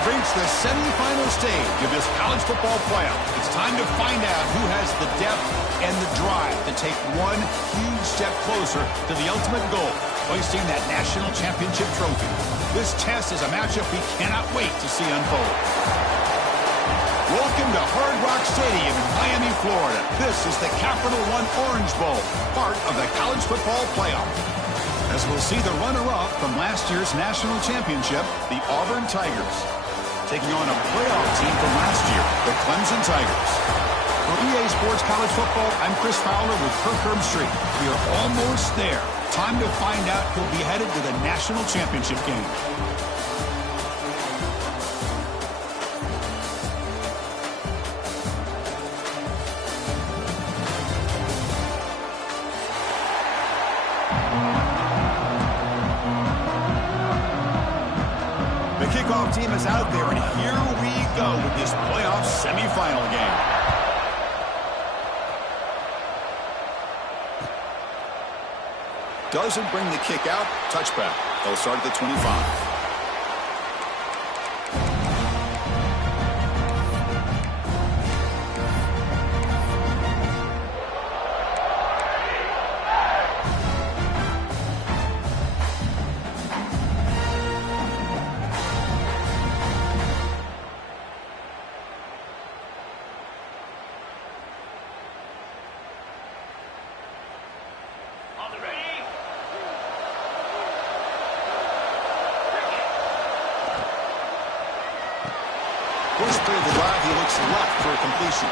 have reached the semifinal stage of this college football playoff. It's time to find out who has the depth and the drive to take one huge step closer to the ultimate goal, hoisting that national championship trophy. This test is a matchup we cannot wait to see unfold. Welcome to Hard Rock Stadium in Miami, Florida. This is the Capital One Orange Bowl, part of the college football playoff. As we'll see the runner-up from last year's national championship, the Auburn Tigers, taking on a playoff team from last year, the Clemson Tigers. For EA Sports College Football, I'm Chris Fowler with Kirk Herbstreit. We are almost there. Time to find out who'll be headed to the national championship game. Kickoff team is out there, and here we go with this playoff semifinal game. Doesn't bring the kick out. Touchback. They'll start at the 25. First play of the drive, he looks left for a completion.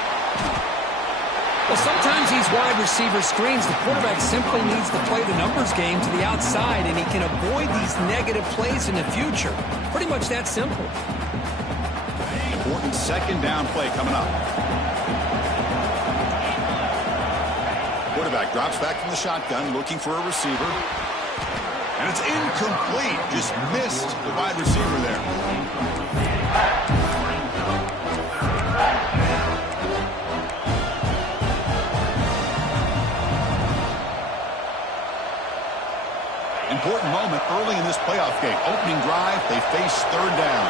Well, sometimes these wide receiver screens, the quarterback simply needs to play the numbers game to the outside, and he can avoid these negative plays in the future. Pretty much that simple. Important second down play coming up. Quarterback drops back from the shotgun, looking for a receiver. And it's incomplete. Just missed the wide receiver there. Important moment early in this playoff game. Opening drive, they face third down.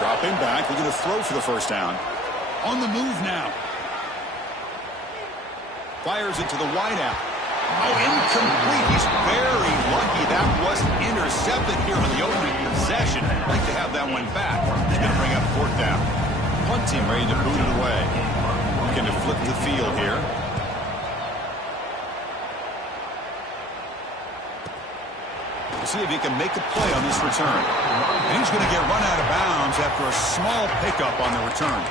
Dropping back, they're going to throw for the first down. On the move now. Fires it to the wideout. Oh, incomplete. He's very lucky that wasn't intercepted here on the opening possession. I'd like to have that one back. He's going to bring up fourth down. Punt team ready to boot it away. Looking to flip the field here. See if he can make a play on this return. And he's going to get run out of bounds after a small pickup on the return.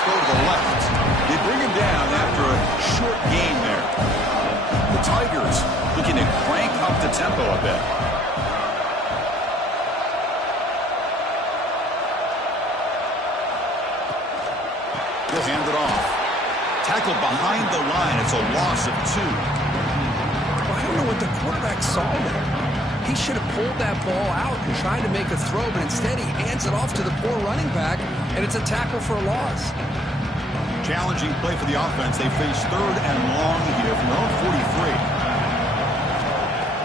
Throw to the left. They bring him down after a short gain there. The Tigers looking to crank up the tempo a bit. He'll hand it off. Tackled behind the line. It's a loss of 2. Well, I don't know what the quarterback saw there. He should have pulled that ball out and tried to make a throw, but instead he hands it off to the poor running back, and it's a tackle for a loss. Challenging play for the offense. They face third and long here from their own 43.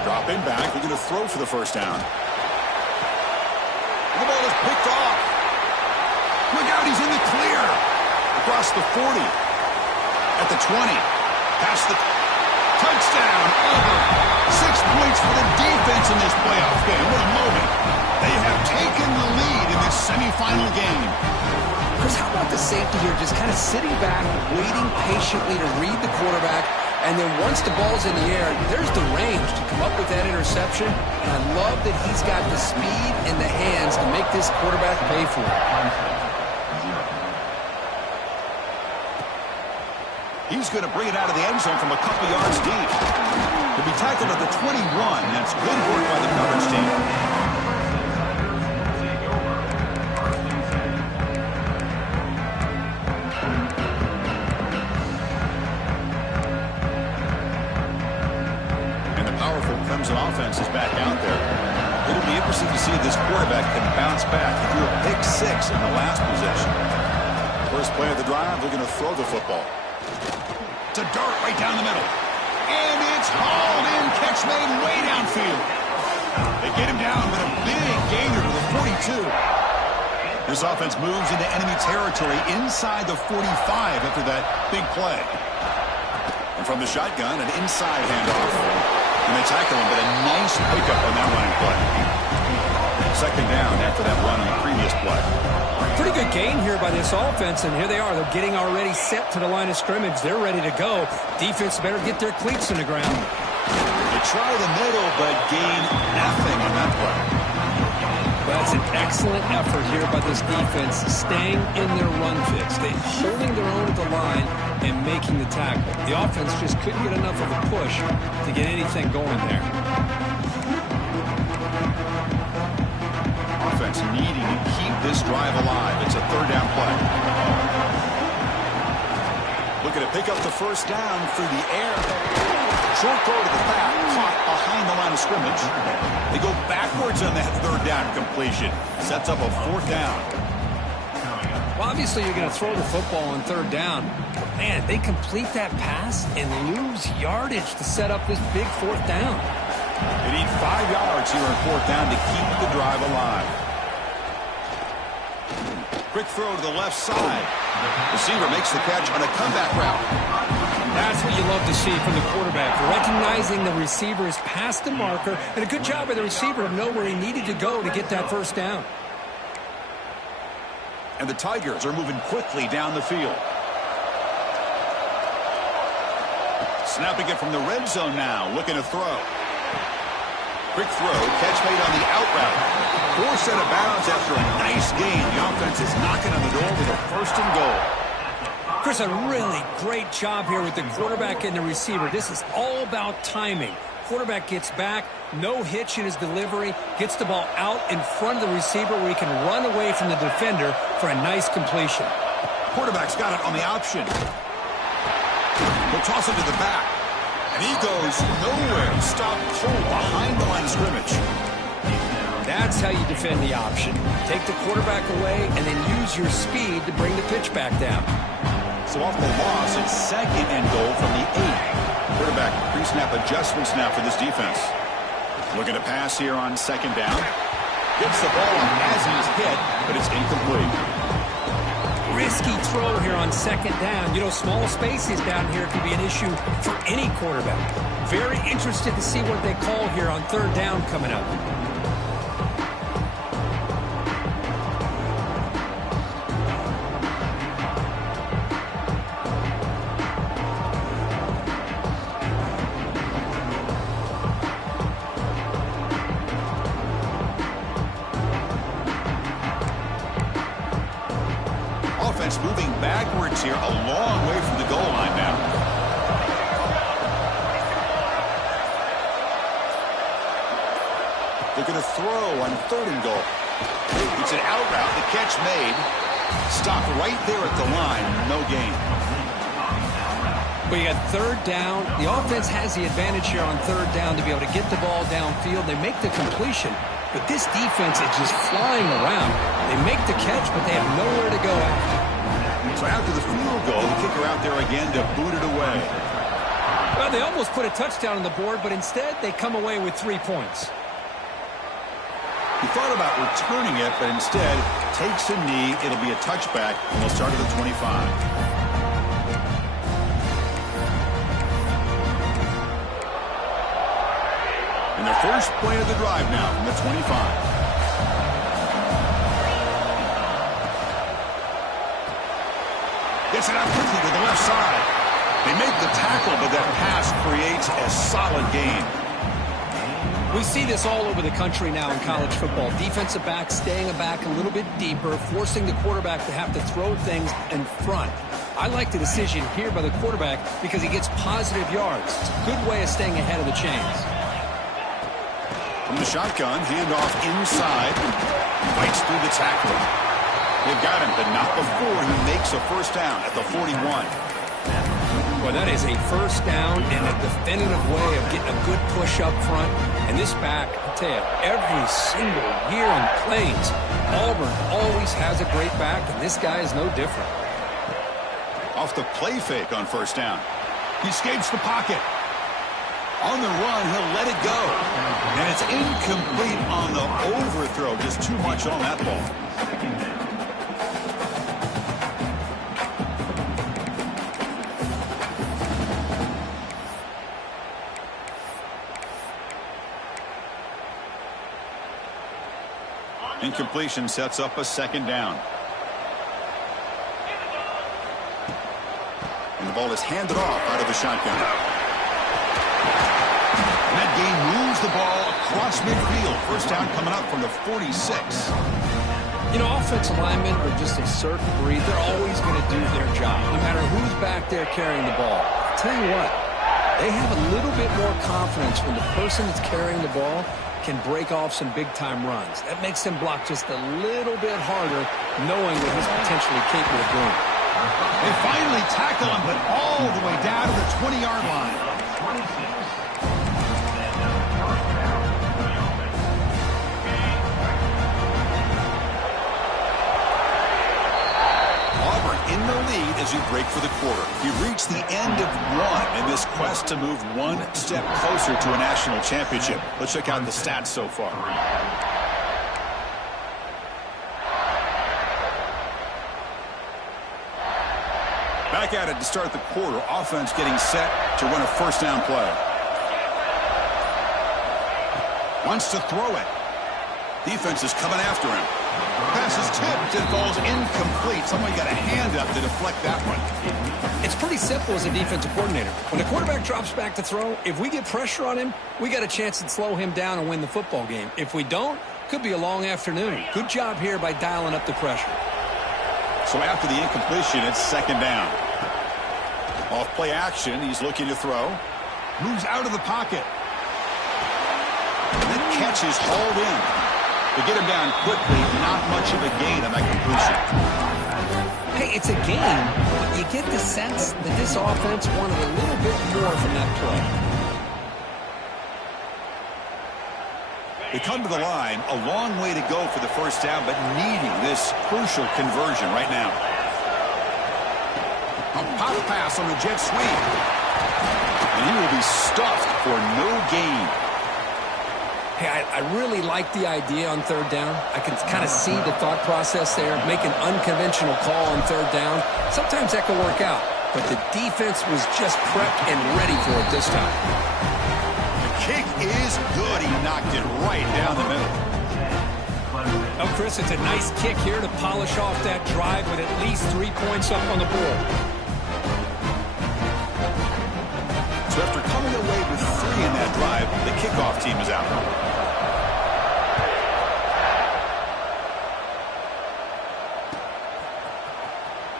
Dropping back. They're going to throw for the first down. And the ball is picked off. Look out, he's in the clear. Across the 40. At the 20. Past the touchdown. Auburn. 6 points for the defense in this playoff game. What a moment. They have taken the lead in this semifinal game. Chris, how about the safety here just kind of sitting back, waiting patiently to read the quarterback, and then once the ball's in the air, there's the range to come up with that interception, and I love that he's got the speed and the hands to make this quarterback pay for it. He's going to bring it out of the end zone from a couple yards deep. He'll be tackled at the 21. That's good work by the coverage team. powerful Clemson offense is back out there. It'll be interesting to see if this quarterback can bounce back. He threw a pick 6 in the last possession. First play of the drive, they're going to throw the football. To dart right down the middle. And it's hauled in. Catch made way downfield. They get him down with a big gainer to the 42. This offense moves into enemy territory inside the 45 after that big play. And from the shotgun, an inside handoff. And they tackle him, but a nice pickup on that running play. Second down after that run on the previous play. Pretty good gain here by this offense, and here they are. They're getting already set to the line of scrimmage. They're ready to go. Defense better get their cleats in the ground. They try the middle, but gain nothing on that play. That's an excellent effort here by this defense, staying in their run fix. They're holding their own at the line and making the tackle. The offense just couldn't get enough of a push to get anything going there. Offense needing to keep this drive alive. It's a third down play. Looking to pick up the first down through the air. Short throw to the back, caught behind the line of scrimmage. They go backwards on that third down completion. Sets up a fourth down. Well, obviously you're going to throw the football on third down. Man, they complete that pass and lose yardage to set up this big fourth down. They need 5 yards here on fourth down to keep the drive alive. Quick throw to the left side. Receiver makes the catch on a comeback route. That's what you love to see from the quarterback. Recognizing the receiver is past the marker, and a good job by the receiver to know where he needed to go to get that first down. And the Tigers are moving quickly down the field. Snapping it from the red zone now, looking to throw. Quick throw, catch made on the out route. Forced out of bounds after a nice gain. The offense is knocking on the door with a first and goal. Chris, a really great job here with the quarterback and the receiver. This is all about timing. Quarterback gets back, no hitch in his delivery, gets the ball out in front of the receiver where he can run away from the defender for a nice completion. Quarterback's got it on the option. He'll toss it to the back. And he goes nowhere. Stop cold behind the line of scrimmage. That's how you defend the option. Take the quarterback away and then use your speed to bring the pitch back down. So off the loss, it's second and goal from the 8. Quarterback pre-snap adjustments now for this defense. Looking to pass here on second down. Gets the ball on as he's hit, but it's incomplete. Risky throw here on second down. You know, small spaces down here can be an issue for any quarterback. Very interested to see what they call here on third down coming up. Moving backwards here, a long way from the goal line now. They're going to throw on third and goal. It's an out route, the catch made. Stopped right there at the line, no gain. But you got third down. The offense has the advantage here on third down to be able to get the ball downfield. They make the completion, but this defense is just flying around. They make the catch, but they have nowhere to go after. So after the field goal, the kicker out there again to boot it away. Well, they almost put a touchdown on the board, but instead they come away with 3 points. He thought about returning it, but instead takes a knee. It'll be a touchback, and they'll start at the 25. And the first play of the drive now from the 25. Gets it out quickly to the left side. They make the tackle, but that pass creates a solid gain. We see this all over the country now in college football. Defensive backs staying back a little bit deeper, forcing the quarterback to have to throw things in front. I like the decision here by the quarterback because he gets positive yards. It's a good way of staying ahead of the chains. From the shotgun, handoff inside. Fights through the tackle. They've got him, but not before he makes a first down at the 41. Well, that is a first down and a definitive way of getting a good push up front. And this back, I tell you, every single year on Plains, Auburn always has a great back, and this guy is no different. Off the play fake on first down. He escapes the pocket. On the run, he'll let it go. And it's incomplete on the overthrow. Just too much on that ball. Incompletion sets up a second down. And the ball is handed off out of the shotgun. And that game moves the ball across midfield. First down coming up from the 46. You know, offensive linemen are just a certain breed. They're always going to do their job, no matter who's back there carrying the ball. I'll tell you what, they have a little bit more confidence when the person that's carrying the ball can break off some big-time runs. That makes them block just a little bit harder, knowing what he's potentially capable of doing. They finally tackle him, but all the way down to the 20-yard line. Auburn in the lead as we break for the quarter. We reach the end of one in this quest to move one step closer to a national championship. Let's check out the stats so far. Back at it to start the quarter. Offense getting set to run a first down play. Wants to throw it. Defense is coming after him. Pass is tipped and falls incomplete. Somebody got a hand up to deflect that one. It's pretty simple as a defensive coordinator. When the quarterback drops back to throw, if we get pressure on him, we got a chance to slow him down and win the football game. If we don't, could be a long afternoon. Good job here by dialing up the pressure. So after the incompletion, it's second down. Off play action, he's looking to throw. Moves out of the pocket. And that catch is hauled in. To get him down quickly, not much of a gain on that completion. Hey, it's a game, but you get the sense that this offense wanted a little bit more from that play. They come to the line, a long way to go for the first down, but needing this crucial conversion right now. A pop pass on the jet sweep. And he will be stuffed for no gain. Hey, I really like the idea on third down. I can kind of see the thought process there. Make an unconventional call on third down. Sometimes that can work out, but the defense was just prepped and ready for it this time. The kick is good. He knocked it right down the middle. Oh, Chris, it's a nice kick here to polish off that drive with at least 3 points up on the board. So after coming away with 3 in that drive, the kickoff team is out.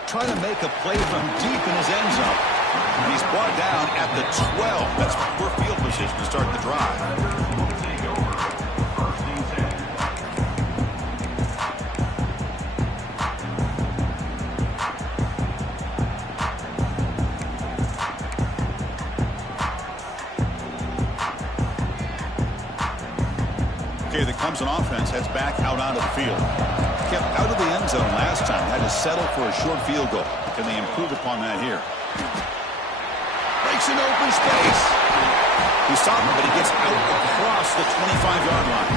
Trying to make a play from deep in his end zone. And he's brought down at the 12. That's poor field position to start the drive. The Clemson offense heads back out onto the field. Kept out of the end zone last time. Had to settle for a short field goal. Can they improve upon that here? Breaks an open space. He stopped him, but he gets out across the 25-yard line.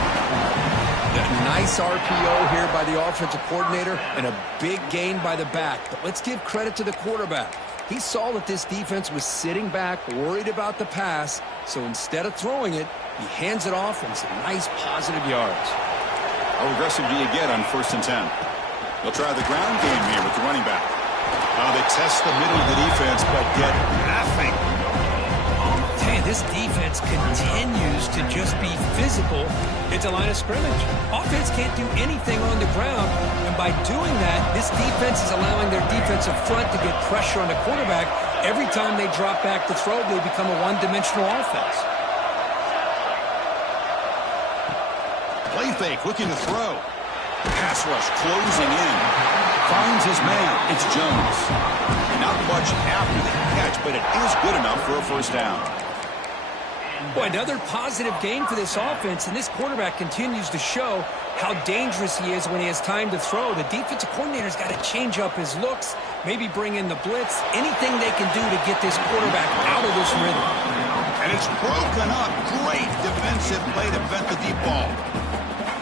A nice RPO here by the offensive coordinator and a big gain by the back. But let's give credit to the quarterback. He saw that this defense was sitting back, worried about the pass, so instead of throwing it, he hands it off and some nice positive yards. How aggressive do you get on 1st and 10? They'll try the ground game here with the running back. They test the middle of the defense, but get nothing. Hey, this defense continues to just be physical at the line of scrimmage. Offense can't do anything on the ground, and by doing that, this defense is allowing their defensive front to get pressure on the quarterback. Every time they drop back to throw, they become a one-dimensional offense. Play fake, looking to throw. Pass rush closing in. Finds his man. It's Jones. Not much after the catch, but it is good enough for a first down. Boy, another positive game for this offense, and this quarterback continues to show how dangerous he is when he has time to throw. The defensive coordinator's got to change up his looks, maybe bring in the blitz, anything they can do to get this quarterback out of this rhythm. And it's broken up. Great defensive play to prevent the deep ball.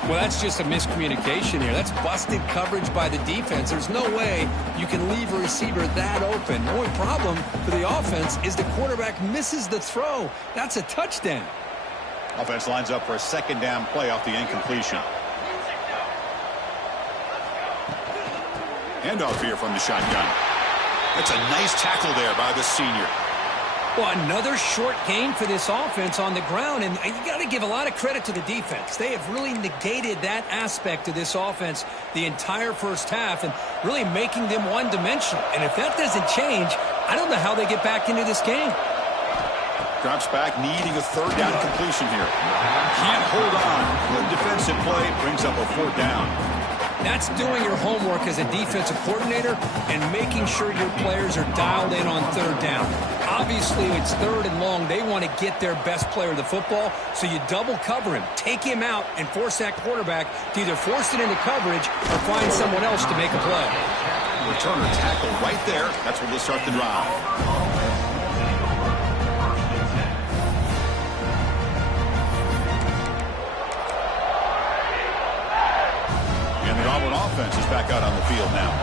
Well, that's just a miscommunication here. That's busted coverage by the defense. There's no way you can leave a receiver that open. The only problem for the offense is the quarterback misses the throw. That's a touchdown. Offense lines up for a second down play off the incompletion. Handoff here from the shotgun. That's a nice tackle there by the senior. Well, another short game for this offense on the ground, and you got to give a lot of credit to the defense. They have really negated that aspect of this offense the entire first half and really making them one-dimensional. And if that doesn't change, I don't know how they get back into this game. Drops back, needing a third down completion here. Can't hold on. Good defensive play, brings up a fourth down. That's doing your homework as a defensive coordinator and making sure your players are dialed in on third down. Obviously, it's third and long. They want to get their best player of the football, so you double cover him, take him out, and force that quarterback to either force it into coverage or find someone else to make a play. Returner tackle right there. That's where they'll start the drive. And the Auburn offense is back out on the field now.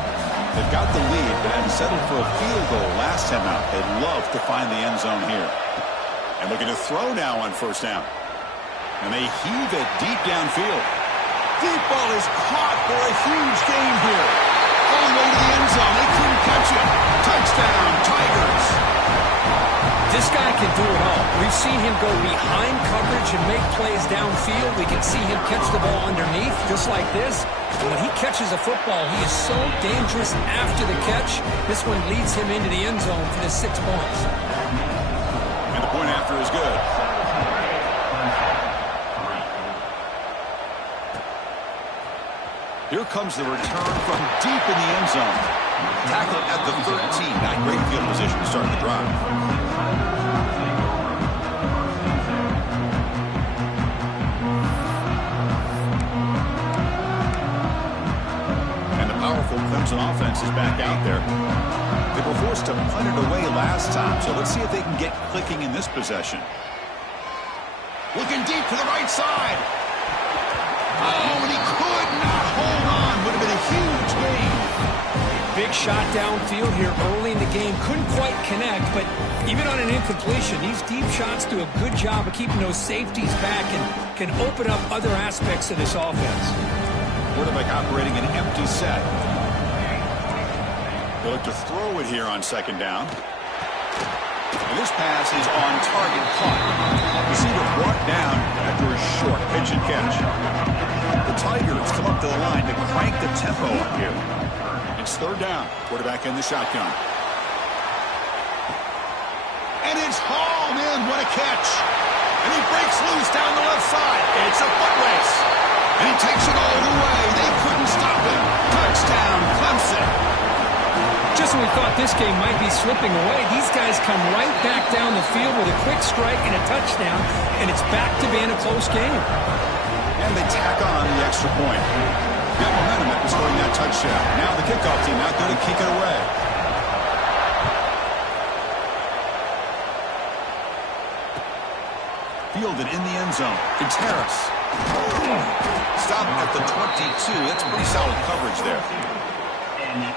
They've got the lead, but hadn't settled for a field goal last time out. They'd love to find the end zone here. And looking to throw now on first down. And they heave it deep downfield. Deep ball is caught for a huge gain here. All the way to the end zone. They couldn't catch it. Touchdown, Tigers. This guy can do it all. We've seen him go behind coverage and make plays downfield. We can see him catch the ball underneath, just like this. And when he catches a football, he is so dangerous after the catch. This one leads him into the end zone for the 6 points. And the point after is good. Here comes the return from deep in the end zone. Tackle at the 13. Not great field position to start the drive. Powerful Clemson offense is back out there. They were forced to punt it away last time, so let's see if they can get clicking in this possession. Looking deep to the right side. Oh, and he could not hold on. Would have been a huge gain. Big shot downfield here early in the game. Couldn't quite connect, but even on an incompletion, these deep shots do a good job of keeping those safeties back and can open up other aspects of this offense. Quarterback operating an empty set. They look to throw it here on second down. And this pass is on target caught. Receiver brought down after a short pitch and catch. The Tigers come up to the line to crank the tempo up here. It's third down. Quarterback in the shotgun. And it's hauled in. What a catch. And he breaks loose down the left side. It's a foot race. And he takes it all the way. They couldn't stop him. Touchdown, Clemson. Just when we thought this game might be slipping away, these guys come right back down the field with a quick strike and a touchdown, and it's back to being a close game. And they tack on the extra point. Got momentum after scoring that touchdown. Now the kickoff team out there to kick it away. Fielded in the end zone. Contreras. Stop at the 22. That's pretty solid coverage there. And the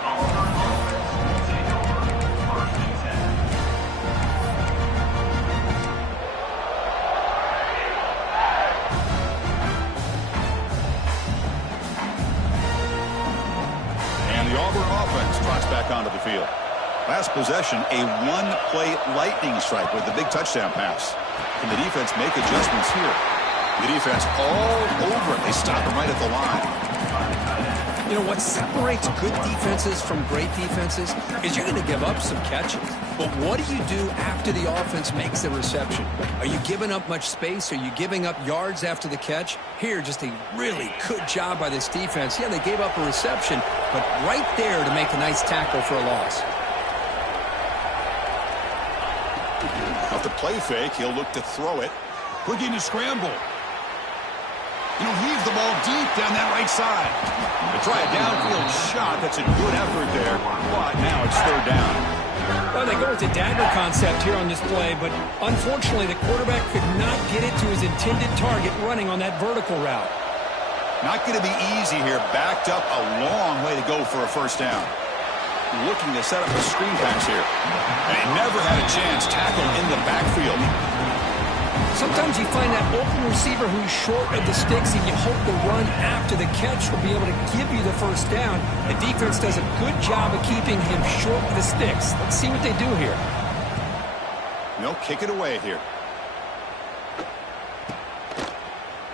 Auburn offense trots back onto the field. Last possession, a one-play lightning strike with the big touchdown pass. Can the defense make adjustments here? The defense all over it. They stop him right at the line. You know, what separates good defenses from great defenses is you're going to give up some catches. But what do you do after the offense makes the reception? Are you giving up much space? Are you giving up yards after the catch? Here, just a really good job by this defense. Yeah, they gave up a reception, but right there to make a nice tackle for a loss. the play fake. He'll look to throw it. Looking to scramble. Heave the ball deep down that right side. To try a downfield shot. That's a good effort there. But now it's third down. Well, they go with the dagger concept here on this play, but unfortunately the quarterback could not get it to his intended target running on that vertical route. Not going to be easy here. Backed up a long way to go for a first down. Looking to set up a screen pass here. And he never had a chance. Tackled in the backfield. Sometimes you find that open receiver who's short of the sticks, and you hope the run after the catch will be able to give you the first down. The defense does a good job of keeping him short of the sticks. Let's see what they do here. They'll kick it away here.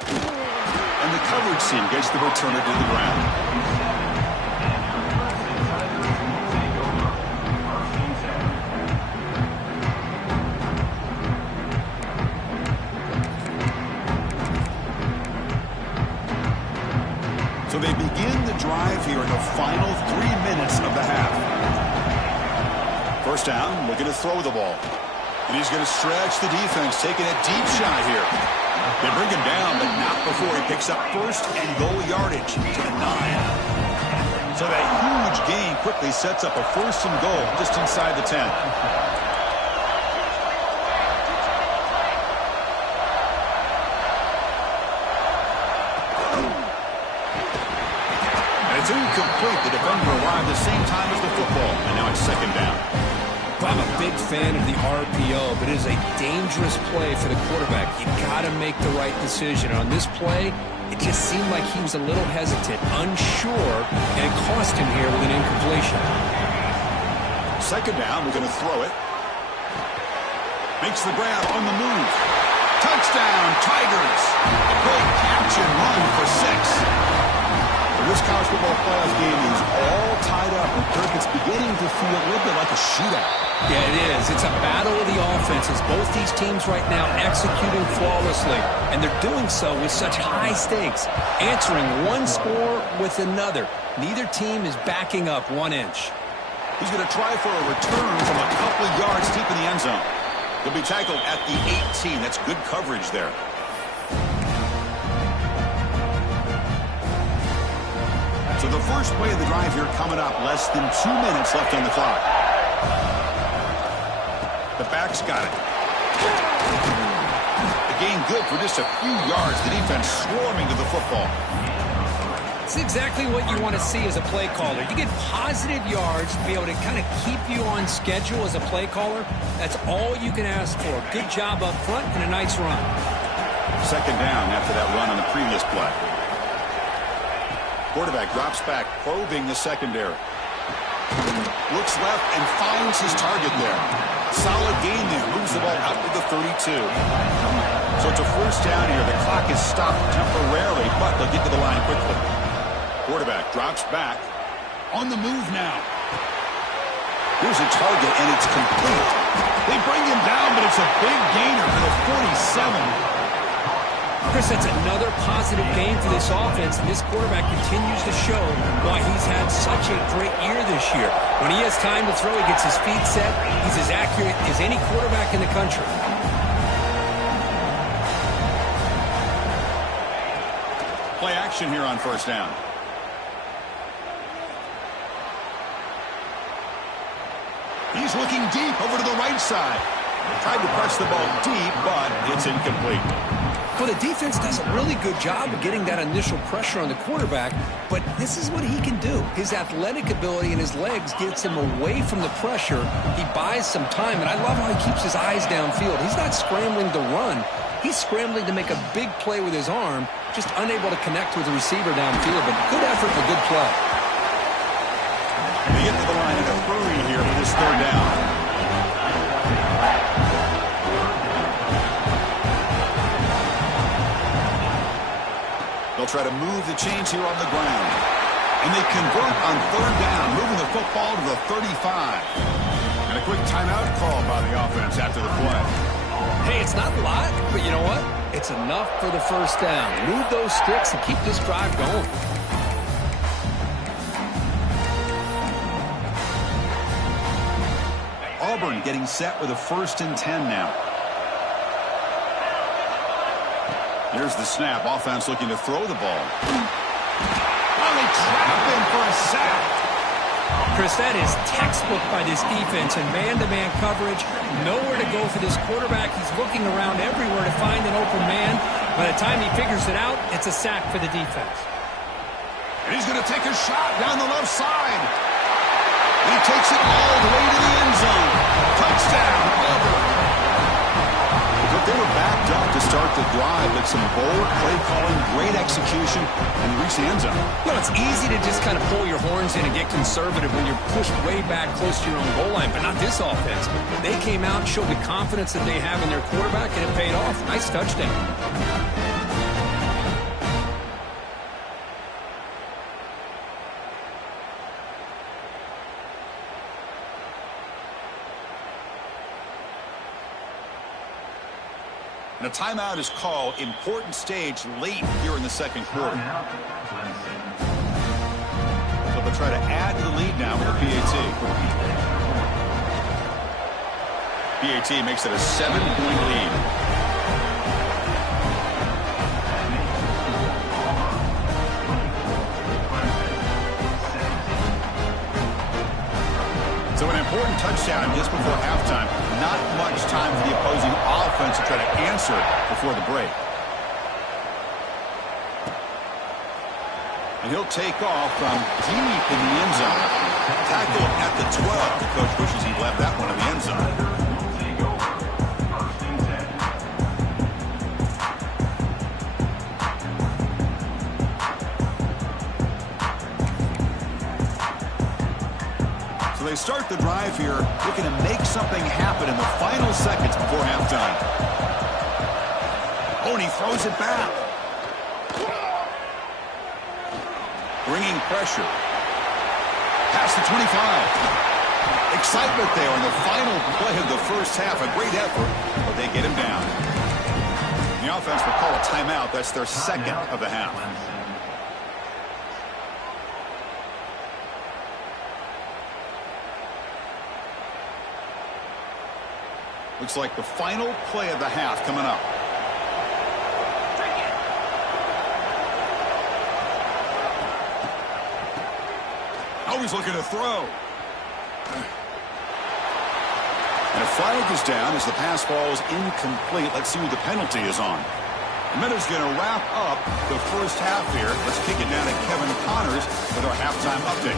And the coverage team gets the returner to the ground. So they begin the drive here in the final 3 minutes of the half. First down, looking to throw the ball. And he's going to stretch the defense, taking a deep shot here. They bring him down, but not before he picks up first and goal yardage to the 9. So that huge gain quickly sets up a first and goal just inside the 10. It's incomplete. The defender arrived the same time as the football, and now it's second down. I'm a big fan of the RPO, but it is a dangerous play for the quarterback. You got to make the right decision. On this play, it just seemed like he was a little hesitant, unsure, and it cost him here with an incompletion. Second down, we're going to throw it. Makes the grab on the move. Touchdown, Tigers. A great catch and run for 6. This college football playoff game is all tied up, and Kirk, it's beginning to feel a little bit like a shootout. Yeah, it is. It's a battle of the offenses. Both these teams right now executing flawlessly, and they're doing so with such high stakes, answering one score with another. Neither team is backing up 1 inch. He's going to try for a return from a couple of yards deep in the end zone. He'll be tackled at the 18. That's good coverage there. So the first play of the drive here coming up. Less than 2 minutes left on the clock. The back's got it. The gain good for just a few yards. The defense swarming to the football. It's exactly what you want to see as a play caller. You get positive yards to be able to kind of keep you on schedule as a play caller. That's all you can ask for. Good job up front and a nice run. Second down after that run on the previous play. Quarterback drops back, probing the secondary. Looks left and finds his target there. Solid gain there. Moves the ball out to the 32. So it's a first down here. The clock is stopped temporarily, but they'll get to the line quickly. Quarterback drops back. On the move now. Here's a target, and it's complete. They bring him down, but it's a big gainer for the 47. Chris, that's another positive game for this offense, and this quarterback continues to show why he's had such a great year this year. When he has time to throw, he gets his feet set. He's as accurate as any quarterback in the country. Play action here on first down. He's looking deep over to the right side. Tried to press the ball deep, but it's incomplete. Well, the defense does a really good job of getting that initial pressure on the quarterback, but this is what he can do. His athletic ability and his legs gets him away from the pressure. He buys some time, and I love how he keeps his eyes downfield. He's not scrambling to run. He's scrambling to make a big play with his arm, just unable to connect with the receiver downfield, but good effort and a good play. They get to the line in a hurry here for this third down. They'll try to move the chains here on the ground. And they convert on third down, moving the football to the 35. And a quick timeout call by the offense after the play. Hey, it's not a lot, but you know what? It's enough for the first down. Move those sticks and keep this drive going. Auburn getting set with a 1st and 10 now. Here's the snap. Offense looking to throw the ball. Oh, they trap him for a sack. Chris, that is textbook by this defense and man-to-man coverage. Nowhere to go for this quarterback. He's looking around everywhere to find an open man. By the time he figures it out, it's a sack for the defense. And he's going to take a shot down the left side. He takes it all the way to the end zone. Touchdown, Auburn. But they were backed up to start the drive, but some bold play calling, great execution, and reach the end zone. Well, it's easy to just kind of pull your horns in and get conservative when you're pushed way back close to your own goal line, but not this offense. They came out and showed the confidence that they have in their quarterback, and it paid off. Nice touchdown. And a timeout is called. Important stage late here in the second quarter. So they'll try to add to the lead now with a PAT. PAT makes it a 7-point lead. So an important touchdown just before halftime. Not much time for the opposing offense to try to answer before the break. And he'll take off from deep in the end zone. Tackle at the 12. The coach wishes he left that one in the end zone. They start the drive here, looking to make something happen in the final seconds before halftime. Oh, and he throws it back. Bringing pressure. Past the 25. Excitement there in the final play of the first half. A great effort, but they get him down. The offense will call a timeout. That's their second of the half. Looks like the final play of the half coming up. Oh, he's looking to throw. And a flag is down as the pass falls incomplete. Let's see who the penalty is on. The minute's going to wrap up the first half here. Let's kick it down to Kevin Connors with our halftime update.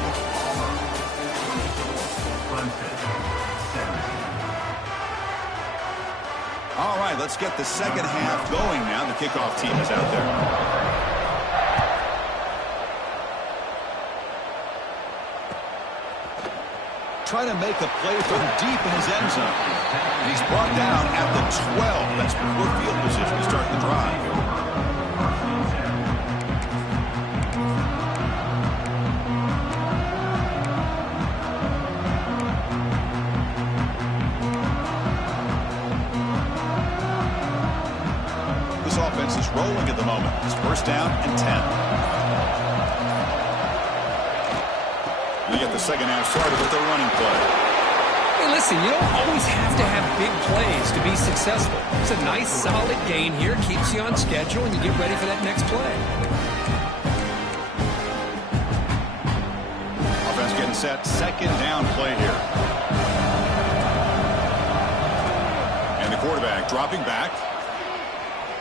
All right, let's get the second half going now. The kickoff team is out there. Trying to make a play from deep in his end zone. And he's brought down at the 12. That's poor field position to start the drive. Offense is rolling at the moment. It's first down and 10. We get the second half started with a running play. Hey, listen, you don't always have to have big plays to be successful. It's a nice, solid gain here. Keeps you on schedule, and you get ready for that next play. Offense getting set. Second down play here. And the quarterback dropping back.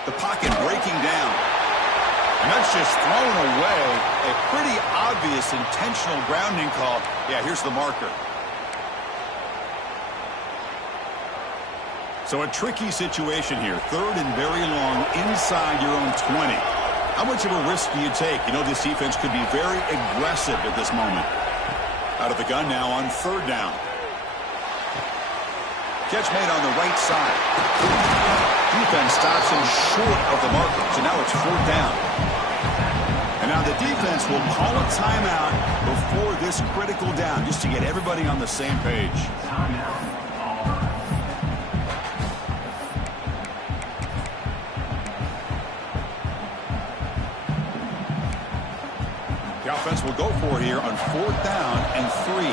The pocket breaking down. And that's just thrown away. A pretty obvious intentional grounding call. Yeah, here's the marker. So a tricky situation here. Third and very long inside your own 20. How much of a risk do you take? You know, this defense could be very aggressive at this moment. Out of the gun now on third down. Catch made on the right side. Defense stops him short of the marker, so now it's fourth down. And now the defense will call a timeout before this critical down, just to get everybody on the same page. The offense will go for it here on fourth down and 3.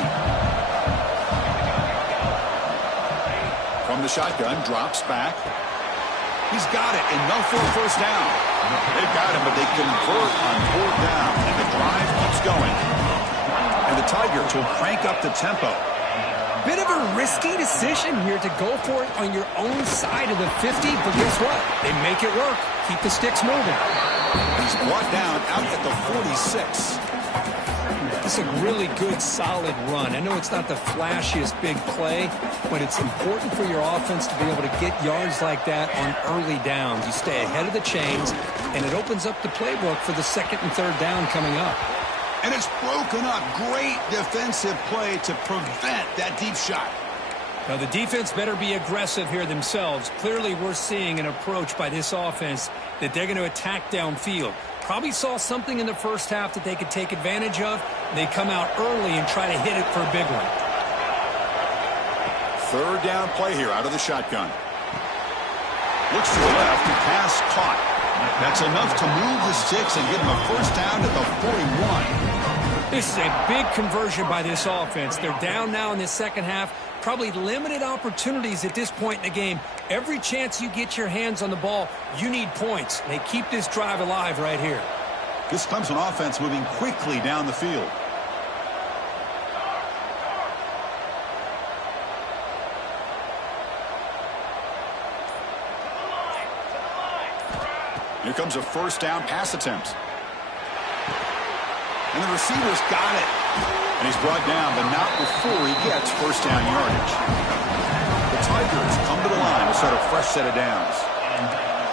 From the shotgun, drops back. He's got it. Enough for a first down. They've got him, but they convert on fourth down, and the drive keeps going. And the Tigers will crank up the tempo. Bit of a risky decision here to go for it on your own side of the 50, but guess what? They make it work. Keep the sticks moving. He's brought down out at the 46. It's a really good, solid run. I know it's not the flashiest big play, but it's important for your offense to be able to get yards like that on early downs. You stay ahead of the chains, and it opens up the playbook for the second and third down coming up. And it's broken up. Great defensive play to prevent that deep shot. Now, the defense better be aggressive here themselves. Clearly, we're seeing an approach by this offense that they're going to attack downfield. Probably saw something in the first half that they could take advantage of. They come out early and try to hit it for a big one. Third down play here out of the shotgun. Looks to the left, pass caught. That's enough to move the sticks and get him a first down at the 41. This is a big conversion by this offense. They're down now in the second half. Probably limited opportunities at this point in the game. Every chance you get your hands on the ball, you need points. They keep this drive alive right here. This Clemson offense moving quickly down the field. Here comes a first down pass attempt. And the receiver's got it. And he's brought down, but not before he gets first down yardage. The Tigers come to the line to start a fresh set of downs.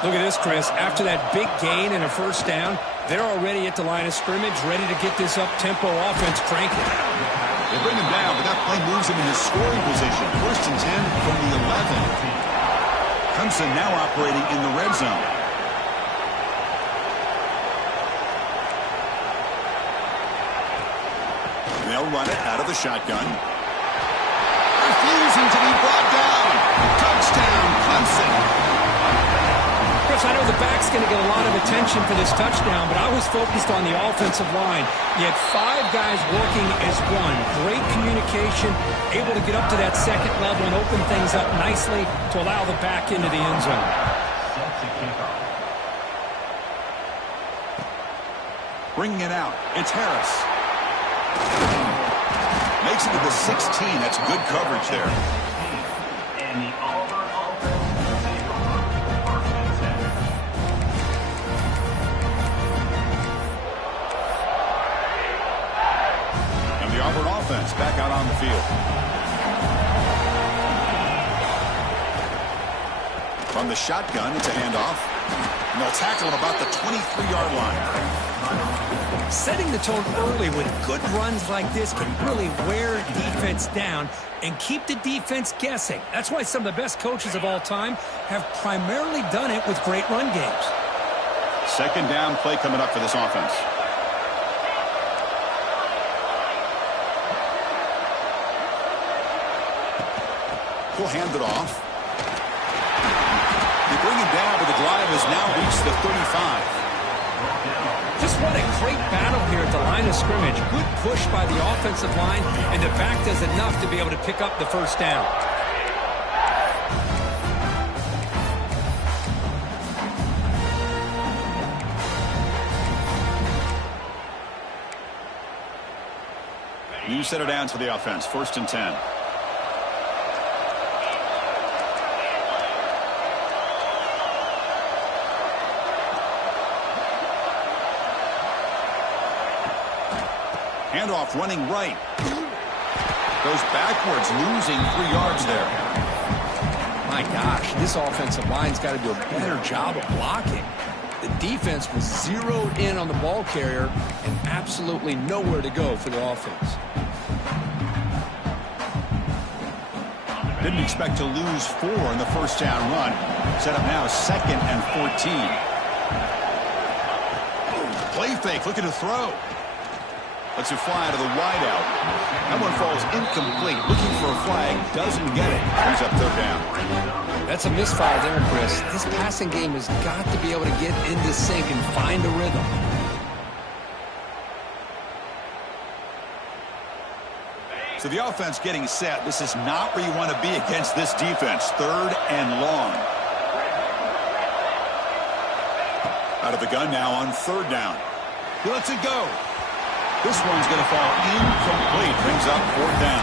Look at this, Chris. After that big gain and a first down, they're already at the line of scrimmage, ready to get this up-tempo offense cranking. They bring him down, but that play moves him into scoring position. First and 10 from the 11. Clemson now operating in the red zone. They'll run it out of the shotgun. Refusing to be brought down. Touchdown, Clemson. Chris, I know the back's going to get a lot of attention for this touchdown, but I was focused on the offensive line. You had 5 guys working as one. Great communication, able to get up to that second level and open things up nicely to allow the back into the end zone. Bringing it out, it's Harris. Makes it to the 16. That's good coverage there. And the Auburn And the Auburn offense back out on the field. From the shotgun, it's a handoff. And they'll tackle him about the 23-yard line. Setting the tone early with good runs like this can really wear defense down and keep the defense guessing. That's why some of the best coaches of all time have primarily done it with great run games. Second down play coming up for this offense. He'll hand it off. They bring him down, but the drive has now reached the 35. Just what a great battle here at the line of scrimmage. Good push by the offensive line, and the back does enough to be able to pick up the first down. New set of downs for the offense. First and 10. Handoff running right. Goes backwards, losing 3 yards there. My gosh, this offensive line's got to do a better job of blocking. The defense was zeroed in on the ball carrier and absolutely nowhere to go for the offense. Didn't expect to lose 4 in the first down run. Set up now second and 14. Play fake, looking to throw. Lets it fly to the wideout. That one falls incomplete. Looking for a flag, doesn't get it. Brings up third down. That's a misfire there, Chris. This passing game has got to be able to get into sync and find a rhythm. So the offense getting set. This is not where you want to be against this defense. Third and long. Out of the gun now on 3rd down. He lets it go. This one's going to fall incomplete. Brings up 4th down.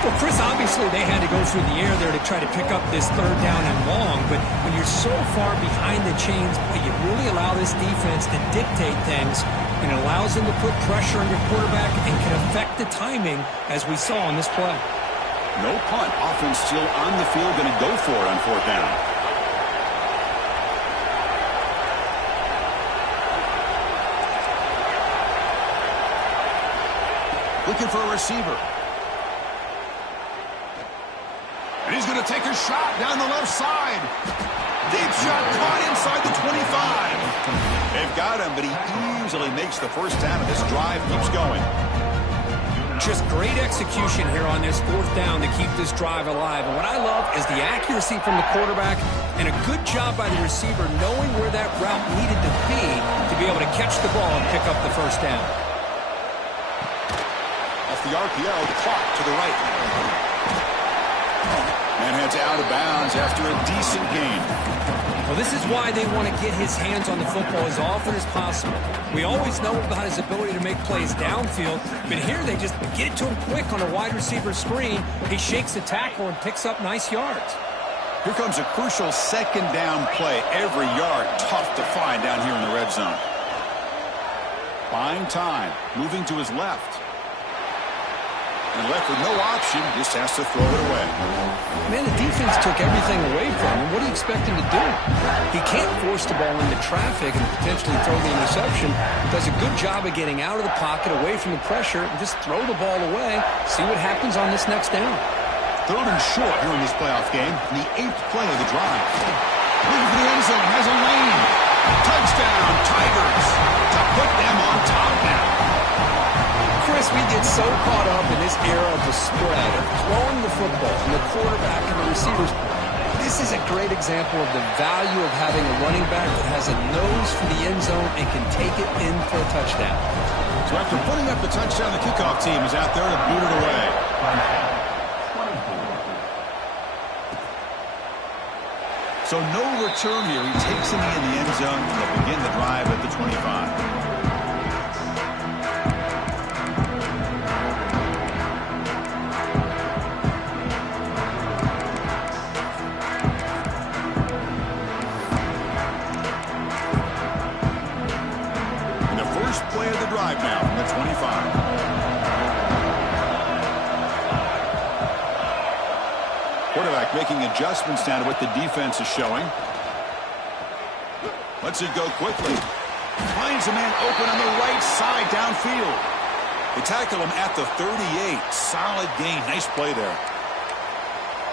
Well, Chris, obviously they had to go through the air there to try to pick up this 3rd down and long, but when you're so far behind the chains, boy, you really allow this defense to dictate things, and it allows them to put pressure on your quarterback and can affect the timing, as we saw on this play. No punt. Offense still on the field, going to go for it on 4th down. Looking for a receiver. And he's going to take a shot down the left side. Deep shot caught inside the 25. They've got him, but he easily makes the first down, and this drive keeps going. Just great execution here on this 4th down to keep this drive alive. And what I love is the accuracy from the quarterback and a good job by the receiver knowing where that route needed to be able to catch the ball and pick up the first down. The RPO, the clock to the right. And heads out of bounds after a decent gain. Well, this is why they want to get his hands on the football as often as possible. We always know about his ability to make plays downfield, but here they just get it to him quick on a wide receiver screen. He shakes the tackle and picks up nice yards. Here comes a crucial 2nd down play. Every yard tough to find down here in the red zone. Buying time, moving to his left. And left with no option, just has to throw it away. Man, the defense took everything away from him. What do you expect him to do? He can't force the ball into traffic and potentially throw the interception. Does a good job of getting out of the pocket, away from the pressure, and just throw the ball away. See what happens on this next down. 3rd and short here in this playoff game. The 8th play of the drive. Looking for the end zone, has a lane. Touchdown, Tigers, to put them on top now. Chris, we get so caught up in this era of the spread, of throwing the football from the quarterback and the receivers. This is a great example of the value of having a running back that has a nose for the end zone and can take it in for a touchdown. So after putting up the touchdown, the kickoff team is out there to boot it away. So no return here. He takes it in the end zone, and they'll begin the drive at the 25. Play of the drive now from the 25. Quarterback making adjustments down to what the defense is showing. Lets it go quickly. Finds a man open on the right side downfield. They tackle him at the 38. Solid gain. Nice play there.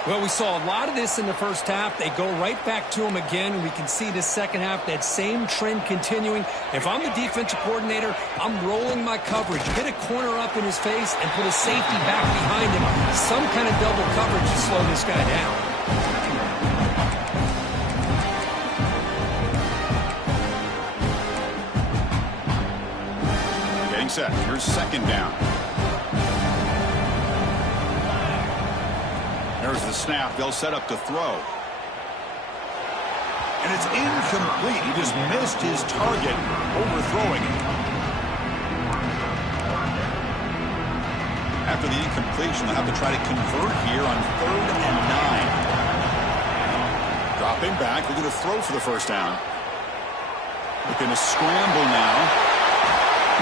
Well, we saw a lot of this in the first half. They go right back to him again. We can see the second half, that same trend continuing. If I'm the defensive coordinator, I'm rolling my coverage. Get a corner up in his face and put a safety back behind him. Some kind of double coverage to slow this guy down. Getting set. Here's 2nd down. There's the snap. They'll set up to throw. And it's incomplete. He just missed his target, overthrowing it. After the incompletion, they'll have to try to convert here on 3rd and 9. Dropping back. They're going to throw for the first down. Looking to scramble now.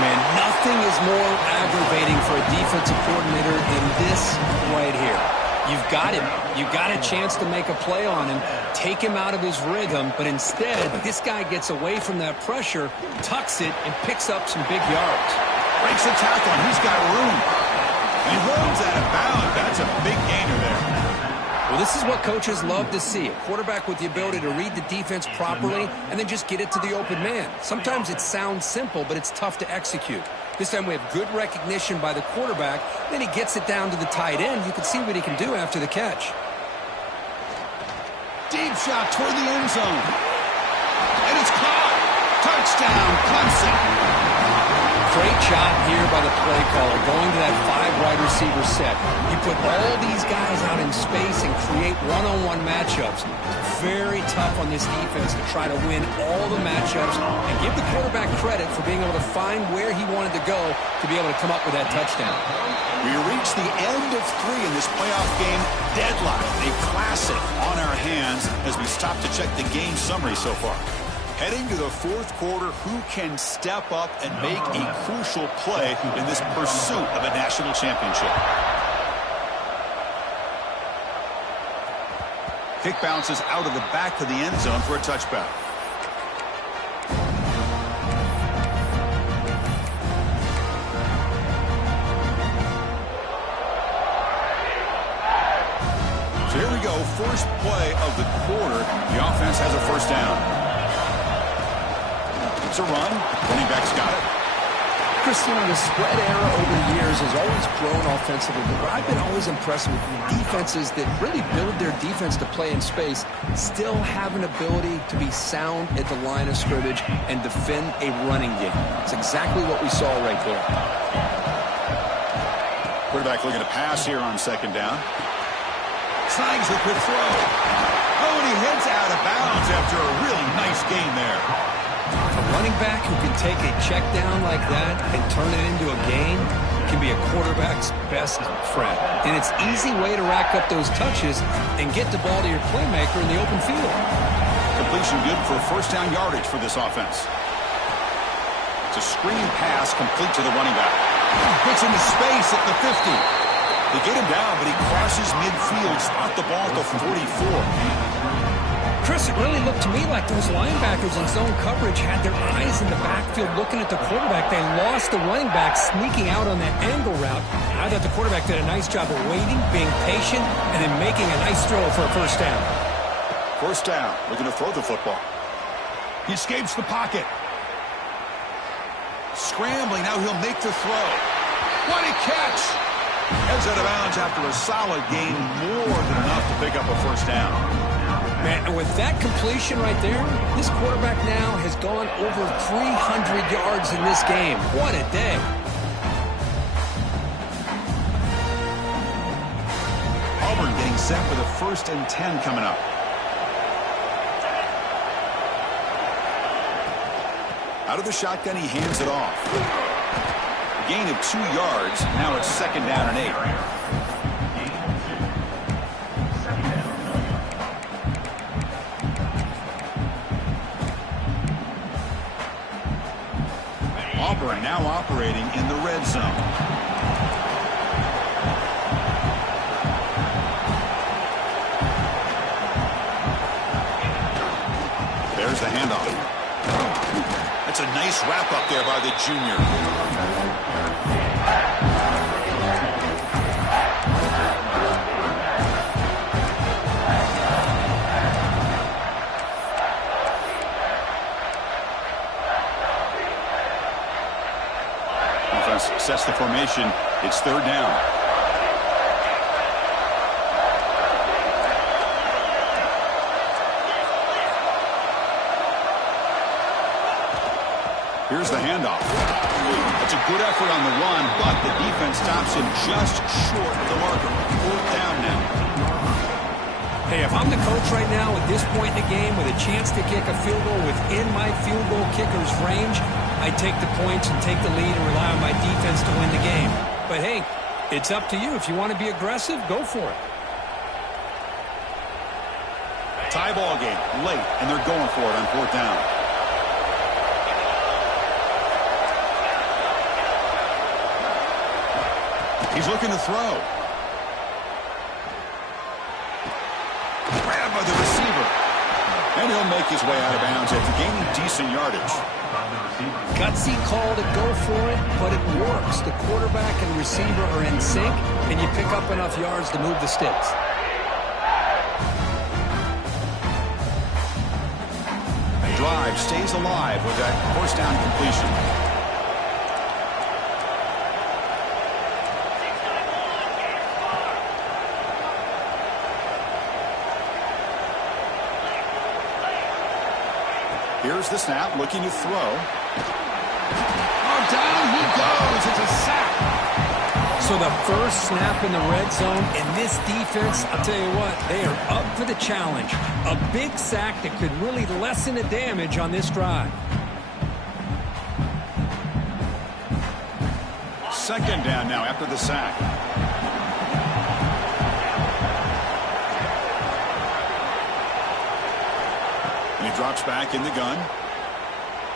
Man, nothing is more aggravating for a defensive coordinator than this right here. You've got him. You've got a chance to make a play on him, take him out of his rhythm, but instead, this guy gets away from that pressure, tucks it, and picks up some big yards. Breaks the tackle, and he's got room. And he rolls out of bounds. That's a big gainer there. Well, this is what coaches love to see. A quarterback with the ability to read the defense properly and then just get it to the open man. Sometimes it sounds simple, but it's tough to execute. This time we have good recognition by the quarterback. Then he gets it down to the tight end. You can see what he can do after the catch. Deep shot toward the end zone. And it's caught. Touchdown, Clemson. Great job here by the play caller, going to that 5 wide receiver set. You put all these guys out in space and create one-on-one matchups. It's very tough on this defense to try to win all the matchups and give the quarterback credit for being able to find where he wanted to go to be able to come up with that touchdown. We reach the end of 3 in this playoff game. Deadlock, a classic on our hands as we stop to check the game summary so far. Heading to the 4th quarter, who can step up and make a crucial play in this pursuit of a national championship? Kick bounces out of the back of the end zone for a touchback. So here we go, first play of the quarter. The offense has a first down. It's a run. Running back's got it. Christian, the spread era over the years has always grown offensively, but I've been always impressed with the defenses that really build their defense to play in space, still have an ability to be sound at the line of scrimmage and defend a running game. It's exactly what we saw right there. Quarterback looking to pass here on 2nd down. Signs the quick throw. Oh, and he heads out of bounds after a really nice gain there. A running back who can take a check down like that and turn it into a gain can be a quarterback's best friend. And it's an easy way to rack up those touches and get the ball to your playmaker in the open field. Completion good for first down yardage for this offense. It's a screen pass complete to the running back. Gets into space at the 50. They get him down, but he crosses midfield, spot the ball at the 44. Chris, it really looked to me like those linebackers in zone coverage had their eyes in the backfield looking at the quarterback. They lost the running back sneaking out on that angle route. I thought the quarterback did a nice job of waiting, being patient, and then making a nice throw for a first down. First down, looking to throw the football. He escapes the pocket. Scrambling, now he'll make the throw. What a catch! Heads out of bounds after a solid gain, more than enough to pick up a first down. Man, and with that completion right there, this quarterback now has gone over 300 yards in this game. What a day. Auburn getting set for the 1st and 10 coming up. Out of the shotgun, he hands it off. A gain of 2 yards. Now it's 2nd down and 8. Auburn now operating in the red zone. There's the handoff. That's a nice wrap up there by the junior. Sets the formation. It's 3rd down. Here's the handoff. That's a good effort on the run, but the defense stops him just short of the marker. 4th down now. Hey, if I'm the coach right now at this point in the game with a chance to kick a field goal within my field goal kicker's range, I take the points and take the lead and rely on my defense to win the game. But hey, it's up to you. If you want to be aggressive, go for it. Tie ball game late, and they're going for it on 4th down. He's looking to throw. Grabbed by the receiver. And he'll make his way out of bounds after gaining decent yardage. Gutsy call to go for it, but it works. The quarterback and receiver are in sync, and you pick up enough yards to move the sticks. The drive stays alive with that first down completion. Here's the snap, looking to throw. down he goes. It's a sack. So the first snap in the red zone, and this defense, I'll tell you what, they are up for the challenge. A big sack that could really lessen the damage on this drive. Second down now after the sack. And he drops back in the gun.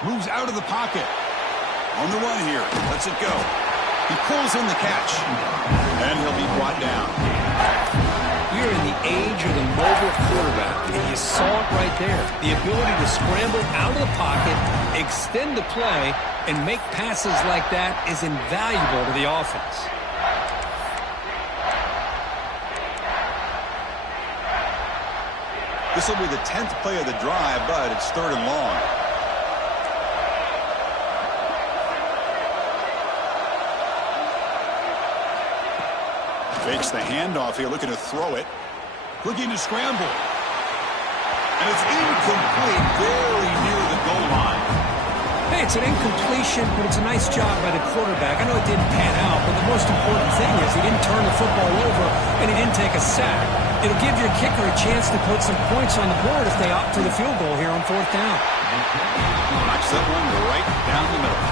Moves out of the pocket. On the run here. Lets it go. He pulls in the catch. And he'll be brought down. You're in the age of the mobile quarterback, and you saw it right there. The ability to scramble out of the pocket, extend the play, and make passes like that is invaluable to the offense. This will be the 10th play of the drive, but it's third and long. Fakes the handoff here, looking to throw it. Looking to scramble. And it's incomplete, very near the goal line. Hey, it's an incompletion, but it's a nice job by the quarterback. I know it didn't pan out, but the most important thing is he didn't turn the football over and he didn't take a sack. It'll give your kicker a chance to put some points on the board if they opt for the field goal here on fourth down. Knocks that one right down the middle.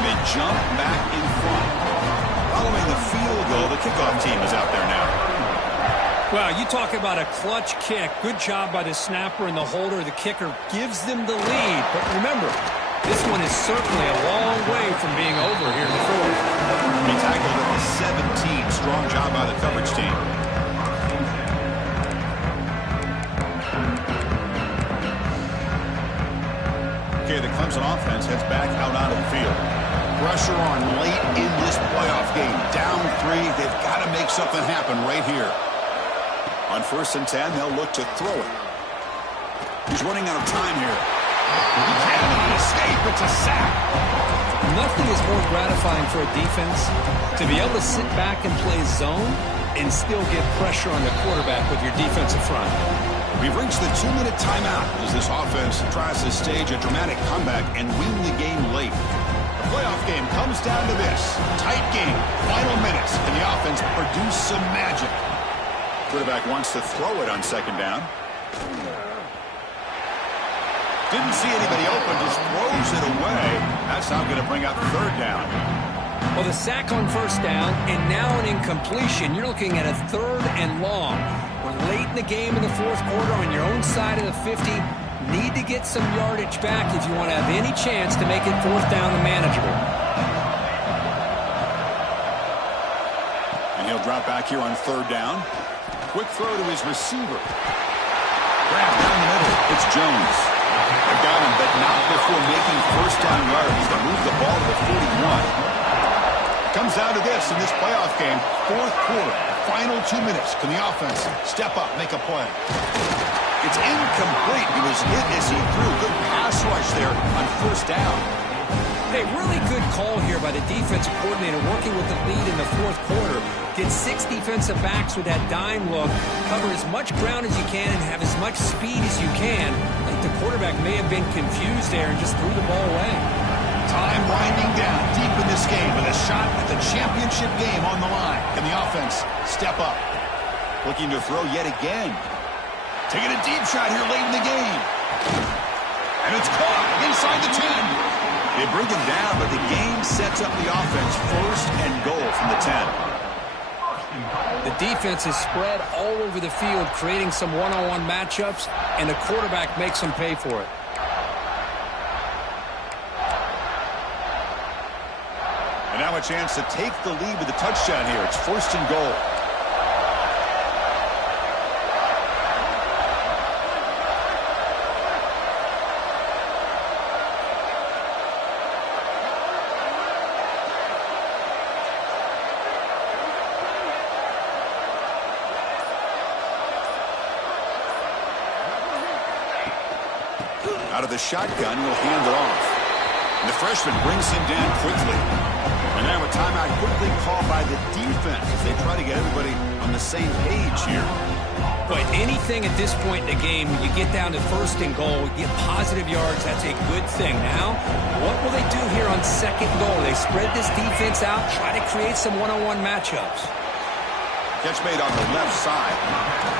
And they jump back in front. Following the field goal, the kickoff team is out there now. Well, you talk about a clutch kick. Good job by the snapper and the holder. The kicker gives them the lead. But remember, this one is certainly a long way from being over here in the fourth. He tackled at the 17. Strong job by the coverage team. Okay, the Clemson offense heads back out onto the field. Pressure on late in this playoff game. Down 3. They've got to make something happen right here. On 1st and 10, they'll look to throw it. He's running out of time here. He can't escape. It's a sack. Nothing is more gratifying for a defense to be able to sit back and play zone and still get pressure on the quarterback with your defensive front. We've reached the 2-minute timeout as this offense tries to stage a dramatic comeback and win the game late. The playoff game comes down to this. Tight game, final minutes, and the offense produce some magic. Quarterback wants to throw it on second down. Didn't see anybody open, just throws it away. That's not going to bring up third down. Well, the sack on first down, and now an incompletion. You're looking at a third and long. We're late in the game in the fourth quarter on your own side of the 50. Need to get some yardage back if you want to have any chance to make it fourth down and manageable. And he'll drop back here on third down. Quick throw to his receiver. Grab down the middle. It's Jones. They've got him, but not before making first down yard. He's going to move the ball to the 41. Comes down to this in this playoff game. Fourth quarter. Final 2 minutes. Can the offense step up, make a play? It's incomplete. He was hit as he threw. Good pass rush there on first down. Hey, really good call here by the defensive coordinator working with the lead in the fourth quarter. Get 6 defensive backs with that dime look. Cover as much ground as you can and have as much speed as you can. I think the quarterback may have been confused there and just threw the ball away. Time winding down deep in this game with a shot at the championship game on the line. Can the offense step up? Looking to throw yet again. Taking a deep shot here late in the game. And it's caught inside the 10. They bring him down, but the game sets up the offense first and goal from the 10. The defense is spread all over the field, creating some one-on-one matchups, and the quarterback makes them pay for it. And now a chance to take the lead with a touchdown here. It's first and goal. Out of the shotgun, he'll hand it off. And the freshman brings him down quickly. And now a timeout quickly called by the defense as they try to get everybody on the same page here. But anything at this point in the game, when you get down to first and goal, you get positive yards, that's a good thing. Now, what will they do here on second goal? They spread this defense out, try to create some one-on-one matchups. Catch made on the left side.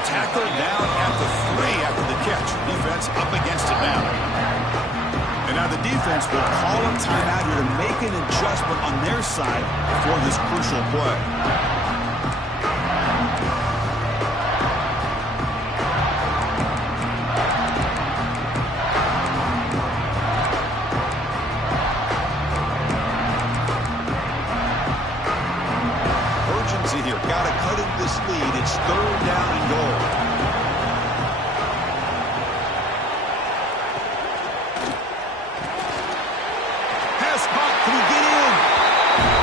Tackled down at the 3 after the catch. Defense up against it now. And now the defense will call a timeout here to make an adjustment on their side for this crucial play. Here. Got to cut into this lead. It's 3rd down and goal. Pass caught. Can he get in?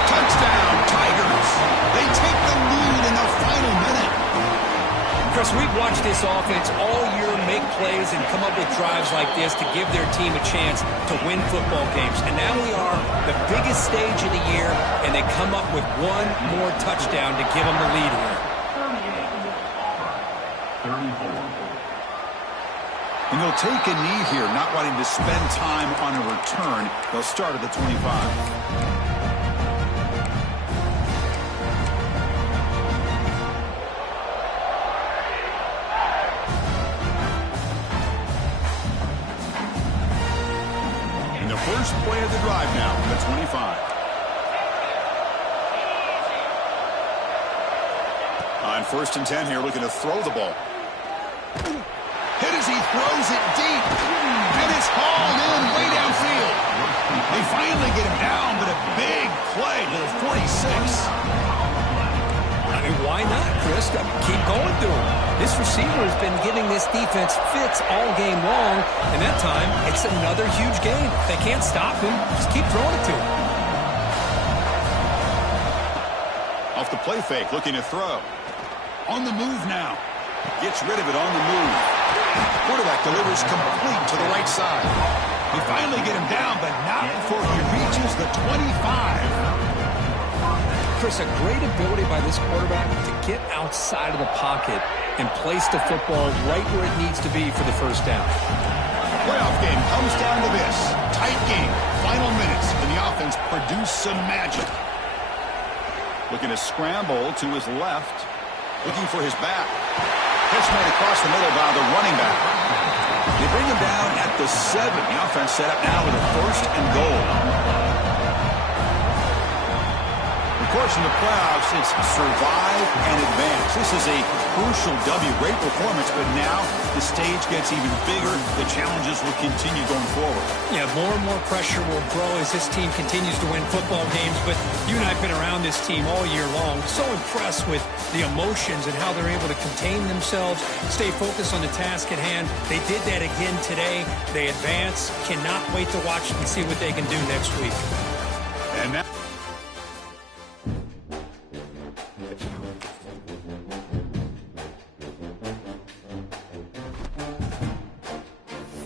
Touchdown, Tigers. They take the lead in the final minute. Chris, we've watched this offense all year make plays and come up with drives like this to give their team a chance to win football games. And now we are the biggest stage of the year, and they come up with one more touchdown to give them the lead here. 34. And they'll take a knee here, not wanting to spend time on a return. They'll start at the 25. First play of the drive now, the 25. On 1st and 10 here, looking to throw the ball. Hit as he throws it deep. And it's hauled in way downfield. They finally get him down, but a big play to the 46. I mean, why not, Chris? Keep going through him. This receiver has been giving this defense fits all game long, and that time, it's another huge game. If they can't stop him, just keep throwing it to him. Off the play fake, looking to throw. On the move now. Gets rid of it on the move. Quarterback delivers complete to the right side. They finally get him down, but not before he reaches the 25. Chris, a great ability by this quarterback to get outside of the pocket and place the football right where it needs to be for the first down. Playoff game comes down to this. Tight game. Final minutes. And the offense produced some magic. Looking to scramble to his left. Looking for his back. Catch made across the middle by the running back. They bring him down at the 7. The offense set up now with a 1st and goal. Of course, in the playoffs, it's survive and advance. This is a crucial W. Great performance, but now the stage gets even bigger. The challenges will continue going forward. Yeah, more and more pressure will grow as this team continues to win football games, but you and I have been around this team all year long. So impressed with the emotions and how they're able to contain themselves, stay focused on the task at hand. They did that again today. They advance. Cannot wait to watch and see what they can do next week. And now